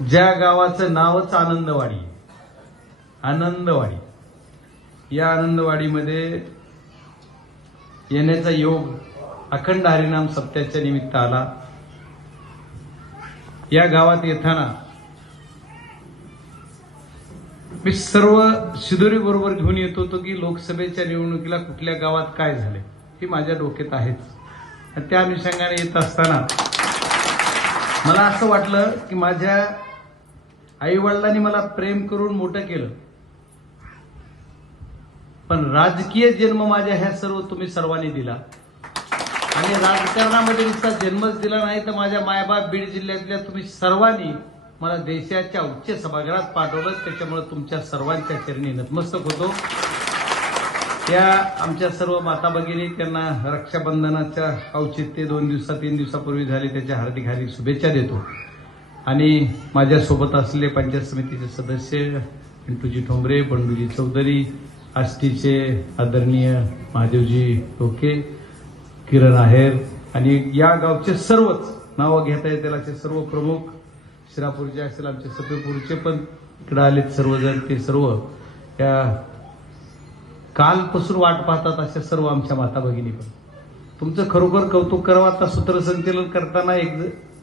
ज्या गावाचं नावच आनंदवाडी, आनंदवाडी, या आनंदवाडीमध्ये येण्याचा योग अखंड हरिनाम सप्त्याच्या निमित्त आला। या गावात येताना मी सर्व शिदोरी बरोबर घेऊन येत होतो की लोकसभेच्या निवडणुकीला कुठल्या गावात काय झाले हे माझ्या डोक्यात आहेच। आणि त्या अनुषंगाने येत असताना मला असं वाटलं की माझ्या आईवडिलांनी मला प्रेम करून मोठं केलं, पण राजकीय जन्म माझ्या ह्या सर्व तुम्ही सर्वांनी दिला आणि राजकारणामध्ये नुसता जन्मच दिला नाही तर माझ्या मायबाप बीड जिल्ह्यातल्या तुम्ही सर्वांनी मला देशाच्या उच्च सभागृहात पाठवलं। त्याच्यामुळे तुमच्या सर्वांच्या चरणी नतमस्तक होतो। त्या आमच्या सर्व माता भगिनी त्यांना रक्षाबंधनाच्या औचित्य 2-3 दिवसापूर्वी झाले त्याच्या हार्दिक हार्दिक शुभेच्छा देतो। आणि माझ्यासोबत असलेले पंचायत समितीचे सदस्य पिंटूजी ठोंबरे, बंडूजी चौधरी, आष्टीचे आदरणीय महादेवजी टोके, किरण आहेर आणि या गावचे सर्वच नावं घेता येतील असे सर्व प्रमुख, शिरापूरचे असेल, आमचे सफेपूरचे पण इकडे आलेत सर्वजण, ते सर्व या कालपासून वाट पाहतात अशा सर्व आमच्या माता भगिनी पण तुमचं खरोखर कौतुक करावं। आता सूत्रसंचलन करताना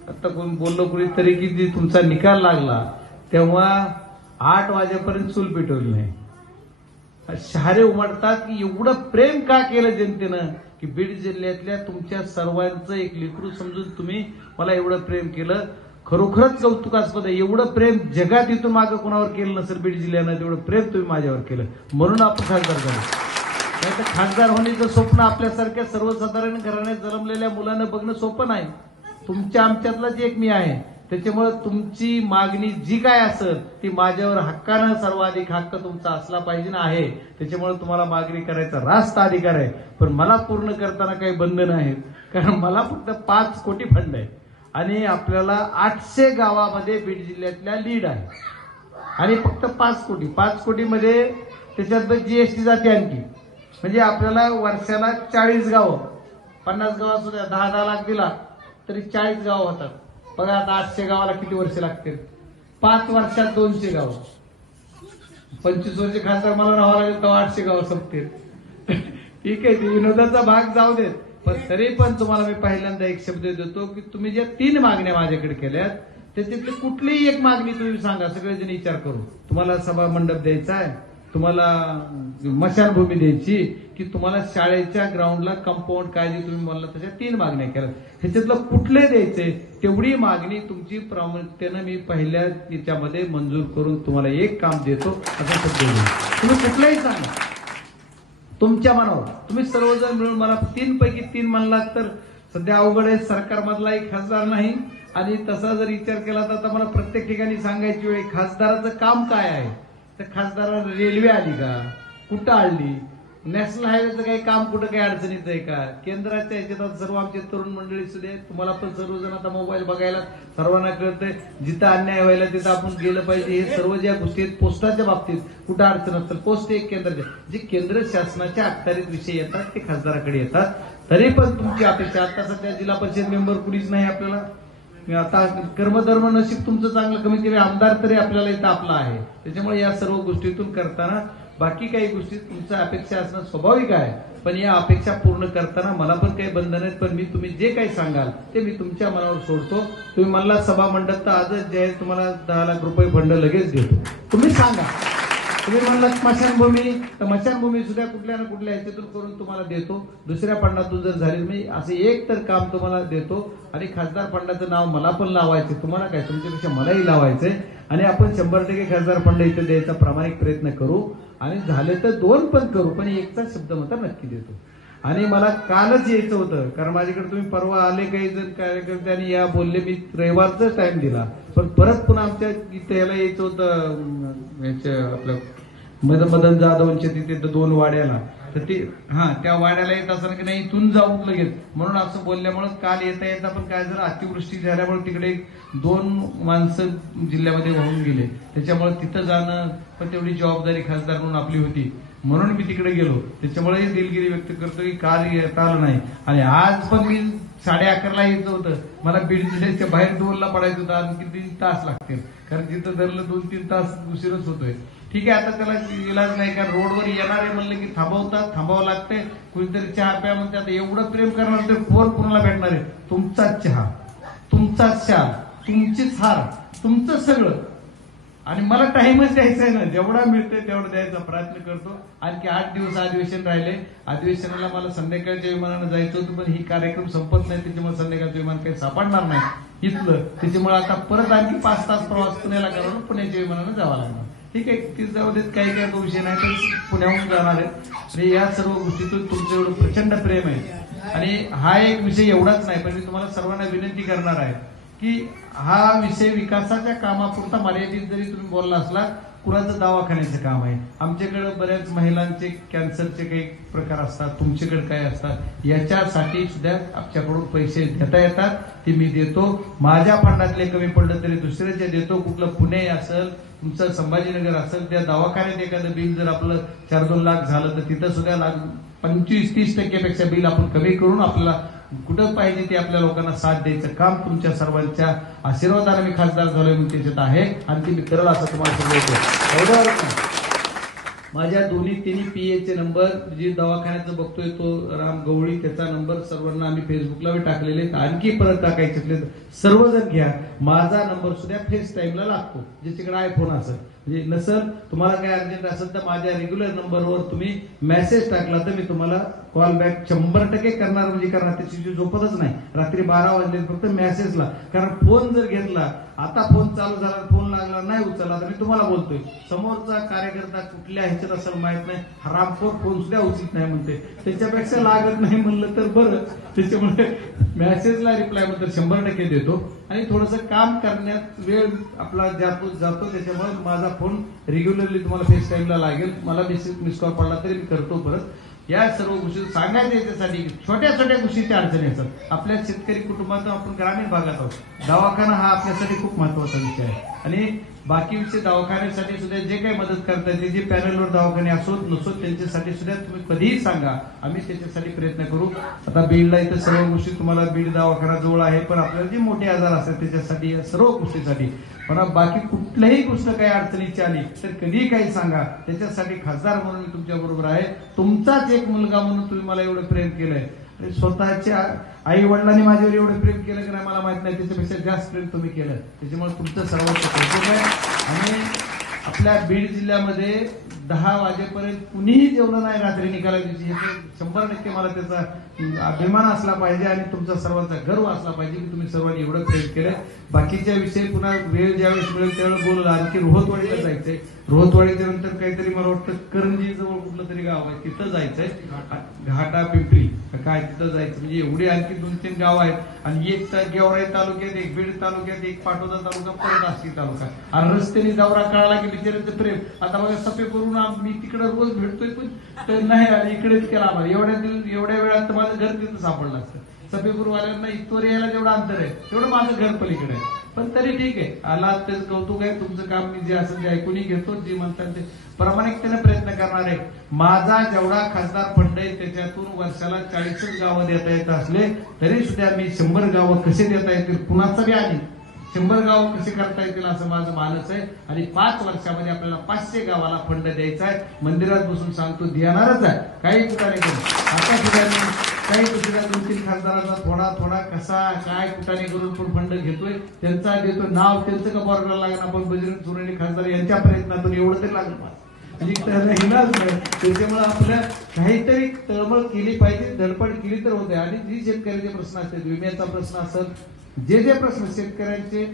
आता कोण बोललो कुणीतरी की तुमचा निकाल लागला तेव्हा 8 वाजेपर्यंत चूल पेटवली नाही। शहारे उमटतात की एवढं प्रेम का केलं जनतेनं की बीड जिल्ह्यातल्या तुमच्या सर्वांचं एक लेकरू समजून तुम्ही मला एवढं प्रेम केलं। खरोखरच कौतुकास्पद आहे। एवढं प्रेम जगात इथून मागं कोणावर केलं नसेल बीड जिल्ह्यानं, तेवढं प्रेम तुम्ही माझ्यावर केलं म्हणून आपण खासदार झालो। नाही तर खासदार होण्याचं स्वप्न आपल्यासारख्या सर्वसाधारण घराण्यात जन्मलेल्या मुलांना बघणं सोपं नाही। तुमच्या आमच्यातलाच एक मी आहे, त्याच्यामुळे तुमची मागणी जी काय असेल ती माझ्यावर हक्कानं सर्वाधिक हक्क तुमचा असला पाहिजे ना आहे। त्याच्यामुळे तुम्हाला मागणी करायचा रास्त अधिकार आहे, पण मला पूर्ण करताना काही बंधन आहेत, कारण मला फक्त 5 कोटी फंड आहे आणि आपल्याला 800 गावामध्ये बीड जिल्ह्यातल्या लीड आहे आणि फक्त 5 कोटीमध्ये त्याच्यात जीएसटी जाते आणखी, म्हणजे आपल्याला वर्षाला 40 गावं, 50 गावात सुद्धा 10 लाख दिला तरी 40 गावं होतात। बघा आता 800 गावाला किती वर्ष लागतील, 5 वर्षात 200 गावं, 25 वर्ष खासदार मला राहावं लागेल तेव्हा 800 गावं संपतील। ठीक आहे, ते विनोदाचा भाग जाऊ देत, पण तरी पण तुम्हाला मी पहिल्यांदा एक शब्द देतो की तुम्ही ज्या 3 मागण्या माझ्याकडे केल्यात त्याच्यातली कुठलीही एक मागणी तुम्ही सांगा, सगळेजण विचार करू। तुम्हाला सभा मंडप द्यायचा आहे, तुम्हाला मशानभूमी द्यायची, की तुम्हाला शाळेच्या ग्राउंडला कंपाऊंड काय जे तुम्ही म्हणला तशा 3 मागण्या केल्या, ह्याच्यातलं कुठले द्यायचे तेवढी मागणी तुमची प्रामुख्याने मी पहिल्या याच्यामध्ये मंजूर करून तुम्हाला एक काम देतो असं शब्द देतो। तुम्ही कुठलाही सांगा तुमच्या मनावर, तुम्ही सर्वजण मिळून मला 3 पैकी 3 म्हणलात तर सध्या अवघड आहे, सरकारमधलाही खासदार नाही आणि तसा जर विचार केला तर आता मला प्रत्येक ठिकाणी सांगायची वेळ खासदाराचं काम काय आहे, तर खासदाराला रेल्वे आली का, कुठं आली, नॅशनल हायवेचं काही काम कुठं काही अडचणीत आहे का, केंद्राच्या ह्याच्यात सर्व आमचे तरुण मंडळी सुद्धा तुम्हाला पण सर्वजण आता मोबाईल बघायला सर्वांना कळतंय, जिथं अन्याय व्हायला तिथं आपण गेलं पाहिजे। हे सर्व ज्या गोष्टी आहेत पोस्टाच्या बाबतीत कुठं अडचण असतात, पोस्ट एक केंद्राचे जे केंद्र शासनाच्या अखत्यारीत विषय येतात ते खासदाराकडे येतात। तरी पण तुमची अपेक्षा, आता सध्या जिल्हा परिषद मेंबर कुणीच नाही आपल्याला, आता कर्मधर्म नशीब तुमचं चांगलं, कमीत कमी आमदार तरी आपल्याला इथं आपला आहे। त्याच्यामुळे या सर्व गोष्टीतून करताना बाकी काही गोष्टी तुमच्या अपेक्षा असणं स्वाभाविक आहे, पण या अपेक्षा पूर्ण करताना मला पण काही बंधन आहेत, पण मी तुम्ही जे काही सांगाल ते मी तुमच्या मनावर सोडतो। तुम्ही मला सभा मंडप तर आजच जे आहे तुम्हाला 10 लाख रुपये फंड लगेच देतो, तुम्ही सांगा। तुम्ही म्हणला स्मशानभूमी तर स्मशानभूमी सुद्धा कुठल्या ना कुठल्या ह्याच्यातून करून तुम्हाला देतो। दुसऱ्या फंडातून जर झाली मी असं एक तर काम तुम्हाला देतो आणि खासदार फंडाचं नाव मला पण लावायचं, तुम्हाला काय तुमच्यापेक्षा मलाही लावायचंय आणि आपण 100% खासदार फंड इथे द्यायचा प्रामाणिक प्रयत्न करू आणि झाले तर 2 पण करू, पण एकचा शब्द मात्र नक्की देतो। आणि मला कालच यायचं होतं, कारण माझ्याकडे तुम्ही परवा आले काही जण कार्यकर्ते आणि या बोलले, मी रविवारचा टाइम दिला, पण परत पुन्हा आमच्या इथे याला यायचं होतं याच्या आपलं मदन जाधवच्या तिथे 2 वाड्याला, तर ते त्या वाड्याला येत असताना की नाही इथून जाऊ लगेच म्हणून असं बोलल्यामुळे काल येता पण काय झालं, अतिवृष्टी झाल्यामुळे तिकडे 2 माणसं जिल्ह्यामध्ये वाहून गेले, त्याच्यामुळे तिथं जाणं पण तेवढी जबाबदारी खासदार म्हणून आपली होती म्हणून मी तिकडे गेलो। त्याच्यामुळे दिलगिरी व्यक्त करतो की काल येता आलं नाही आणि आज पण मी 11:30ला यायचं होतं, मला बीड जिल्ह्याच्या बाहेर 2ला पडायचं होतं, आणखी 3 तास लागतील, कारण तिथं धरलं 2-3 तास उशीरच होतोय. ठीक आहे, आता त्याला इलाज नाही, कारण रोडवर येणारे म्हणलं की थांबावं लागतंय, कुणीतरी चहा प्या म्हणते. आता एवढं प्रेम करणार तर कोण कुणाला भेटणार आहे? तुमचाच चहा, तुमचाच शाल, तुमचीच हार, तुमचं सगळं. आणि मला टाइमच द्यायचा आहे ना, जेवढा मिळतोय तेवढा द्यायचा प्रयत्न करतो. आणखी 8 दिवस अधिवेशन राहिले. अधिवेशनाला मला संध्याकाळच्या विमानानं जायचं होतं, पण ही कार्यक्रम संपत नाही, त्याच्यामुळे संध्याकाळचं विमान काही सापडणार नाही इथलं. त्याच्यामुळे आता परत आणखी 5 तास प्रवास पुण्याला करून पुण्याच्या विमानानं जावं लागणार. ठीक आहे, ती जाऊ देत, काही विषय नाही, तर पुण्याहून जाणार आहे. आणि या सर्व गोष्टीतून तुमचं एवढं प्रचंड प्रेम आहे. आणि हा एक विषय एवढाच नाही, पण मी तुम्हाला सर्वांना विनंती करणार आहे की हा विषय विकासाच्या कामापुरता मर्यादित जरी तुम्ही बोलला असला, कुणाचं दवाखान्याचं काम आहे. आमच्याकडे बऱ्याच महिलांचे कॅन्सरचे काही प्रकार असतात, तुमच्याकडे काय असतात, याच्यासाठी सुद्धा आमच्याकडून पैसे देता येतात, ते मी देतो. माझ्या फंडातले कमी पडलं तरी दुसऱ्याचे देतो. कुठलं पुणे असेल, तुमचं संभाजीनगर असेल, त्या दवाखान्यात एखादं बिल जर आपलं 4-2 लाख झालं तर तिथं सुद्धा 25-30% बिल आपण कमी करून आपल्याला कुठं पाहिजे ते आपल्या लोकांना साथ द्यायचं काम तुमच्या सर्वांच्या आशीर्वादाने मी खासदार झालोय म्हणून त्याच्यात आहे. आणि ती मी करल असं तुम्हाला सांगतो. माझ्या तिन्ही पीएचे नंबर, जे दवाखान्याचं बघतोय तो राम गवळी, त्याचा नंबर सर्वांना आम्ही फेसबुकला टाकलेले, आणखी परत टाकायचे सर्वजण घ्या. माझा नंबर सुद्धा फेस टाइमला लागतो, ज्याच्याकडे आयफोन असेल. म्हणजे नसल तुम्हाला काय अर्जंट असेल तर माझ्या रेग्युलर नंबरवर तुम्ही मेसेज टाकला तर मी तुम्हाला कॉल बॅक 100% करणार, म्हणजे कारण त्याची झोपतच नाही. रात्री 12 वाजले फक्त मेसेजला, कारण फोन जर घेतला, आता फोन चालू झाला, फोन लागला नाही उचलला तर मी तुम्हाला बोलतोय, समोरचा कार्यकर्ता कुठल्या ह्याच्यात असेल माहित नाही, हरामखोर फोन सुद्धा उचलत नाही म्हणते, त्याच्यापेक्षा लागत नाही म्हणलं तर बरं. त्याच्यामुळे मेसेजला रिप्लाय बद्दल 100% देतो. आणि थोडंसं काम करण्यात वेळ आपला जातो, त्याच्यामुळे माझा फोन रेग्युलरली तुम्हाला फेस टाइमला लागेल. मला मिस कॉल पडला तरी मी करतो परत. या सर्व गोष्टी सांगायचं याच्यासाठी, छोट्या छोट्या गोष्टीच्या अडचणी असतात. आपल्या शेतकरी कुटुंबातून आपण ग्रामीण भागात आहोत, दवाखाना हा आपल्यासाठी खूप महत्वाचा विषय आहे. आणि बाकी विषय दवाखान्यासाठी सुद्धा जे काही मदत करता येते, जे पॅनलवर दवाखाने असोत नसोत त्यांच्यासाठी सुद्धा तुम्ही कधीही सांगा, आम्ही त्याच्यासाठी प्रयत्न करू. आता बीडला इथं सर्व गोष्टी तुम्हाला बीड दवाखाना जवळ आहे, पण आपल्याला जे मोठे आजार असतात त्याच्यासाठी या सर्व गोष्टीसाठी. पण बाकी कुठल्याही गोष्ट काही अडचणीची आली तर कधीही काही सांगा, त्याच्यासाठी खासदार म्हणून मी तुमच्या बरोबर आहे. तुमचाच एक मुलगा म्हणून तुम्ही मला एवढं प्रेम केलंय. आणि स्वतःच्या आई वडिलांनी माझ्यावर एवढं प्रेम केलं की नाही मला माहित नाही, त्याच्यापेक्षा जास्त प्रेम तुम्ही केलं, त्याच्यामुळे तुमचं सर्वोच्च कौतुक आहे. आणि आपल्या बीड जिल्ह्यामध्ये 10 वाजेपर्यंत कुणीही जेवलं नाही रात्री निकाला दिवशी, 100% मला त्याचा अभिमान असला पाहिजे आणि तुमचा सर्वांचा गर्व असला पाहिजे की तुम्ही सर्वांनी एवढं प्रेम केलं. बाकीच्या विषयी पुन्हा वेळ ज्यावेळेस मिळेल त्यावेळेस बोलला. आणखी रोहतवाडीला जायचंय, रोहतवाडीच्या नंतर काहीतरी मला वाटतं करंजी जवळ कुठलं तरी गाव आहे, तिथं जायचंय, घाटा पिंपरी काय तिथं जायचं. म्हणजे एवढी आणखी 2-3 गाव आहेत. आणि एक गेवराई तालुक्यात, एक बीड तालुक्यात, एक पाटोदा तालुका, परत आष्टी तालुका. आणि रस्त्याने दौरा कळाला की बिचाऱ्यांचं प्रेम. आता बघा सफेपूरून मी तिकडे रोज भेटतोय पण नाही आले, इकडेच केला आम्हाला. एवढ्या वेळात तर माझं घर तिथं सापडलं असतं. सफेपूरवाल्यांना इथवर यायला जेवढं अंतर आहे तेवढं माझं घर पलीकडे आहे. पण तरी ठीक आहे, आला तेच कौतुक आहे. तुमचं काम मी जे असेल ते ऐकूनही घेतो, जे म्हणतात ते प्रामाणिकतेने प्रयत्न करणार आहे. माझा जेवढा खासदार फंड आहे त्याच्यातून वर्षाला 40 गावं देता येत असले तरी सुद्धा मी 100 गावं कसे देता येतील कुणाचं बी आणि 100 गावं कसे करता येतील असं माझं मानस आहे. आणि 5 वर्षामध्ये आपल्याला 500 गावाला फंड द्यायचा आहे. मंदिरात बसून सांगतो देणारच आहे, काही कुठाने करून. आता सुद्धा काही दुसऱ्या 2-3 खासदारांना थोडा कसा काय कुठाने करून पण फंड घेतोय, त्यांचा देतो. नाव त्यांचं का बरोबर लागेल, आपण बजरंग सोनवणे खासदार यांच्या प्रयत्नातून एवढं तरी लागलं म्हणजे त्याच्यामुळे आपल्या काहीतरी तळमळ केली पाहिजे, धडपड केली तर होते. आणि जी शेतकऱ्याचे प्रश्न असतात, विम्याचा प्रश्न असेल, जे प्रश्न शेतकऱ्यांचे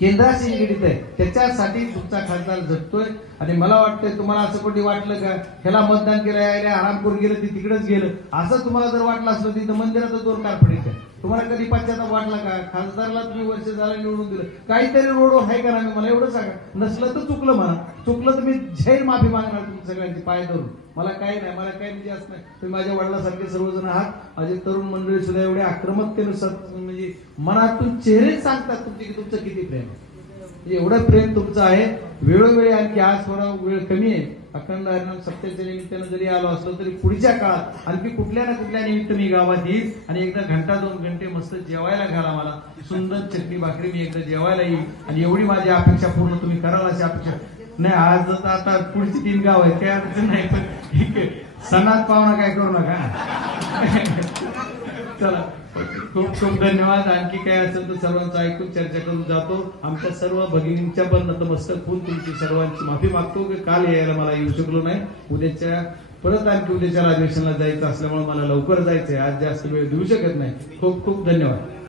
केंद्राशी निगडीत आहे त्याच्यासाठी तुमचा खासदार झटतोय. आणि मला वाटतंय तुम्हाला असं कोणी वाटलं का ह्याला मतदान केलं, यायला आरामपूर गेलं ते तिकडेच गेलं, असं तुम्हाला जर वाटलं असलं तिथं मंदिरात 2 कार पडायच्या. तुम्हाला कधी पश्चाताप वाटला का? खासदारला तुम्ही वर्ष झालं निवडून दिलं, काहीतरी रोडवर आहे का नाही मला एवढं सांगा. नसलं तर चुकलं म्हणा, चुकलं तर मी जाहीर माफी मागणार तुमच्या सगळ्यांची पाय धरून. मला काही नाही, मला काही निधी असं नाही. तुम्ही माझ्या वडिलांसारखे सर्वजण आहात. माझे तरुण मंडळी सुद्धा एवढे आक्रमकतेने म्हणजे मनातून चेहरे सांगतात तुमचे की तुमचं किती प्रेम आहे. एवढं प्रेम तुमचं आहे. वेळोवेळी आणखी आज थोडा वेळ कमी आहे अखंड हरिनाम सप्ताहाच्या निमित्तानं जरी आलो असलो तरी पुढच्या काळात आणखी कुठल्या ना कुठल्या निमित्त मी गावात येईल आणि एकदा घंटा 2 घंटे मस्त जेवायला घाला मला, सुंदर चटणी भाकरी मी एकदा जेवायला येईल आणि एवढी माझी अपेक्षा पूर्ण तुम्ही कराल अशी अपेक्षा नाही. आज आता पुढची 3 गाव आहेत काही अडचण नाही, पण ठीक आहे, सणात पाहुणा काय करू नका. चला, खूप खूप धन्यवाद. आणखी काय असेल तर सर्वांचं ऐकून चर्चा करून जातो. आमच्या सर्व भगिनींच्या पण नतमस्तक होऊन तुमची सर्वांची माफी मागतो की काल यायला मला येऊ शकलो नाही. परत आणखी उद्याच्या अधिवेशनाला जायचं असल्यामुळे मला लवकर जायचंय, आज जास्त वेळ देऊ शकत नाही. खूप खूप धन्यवाद.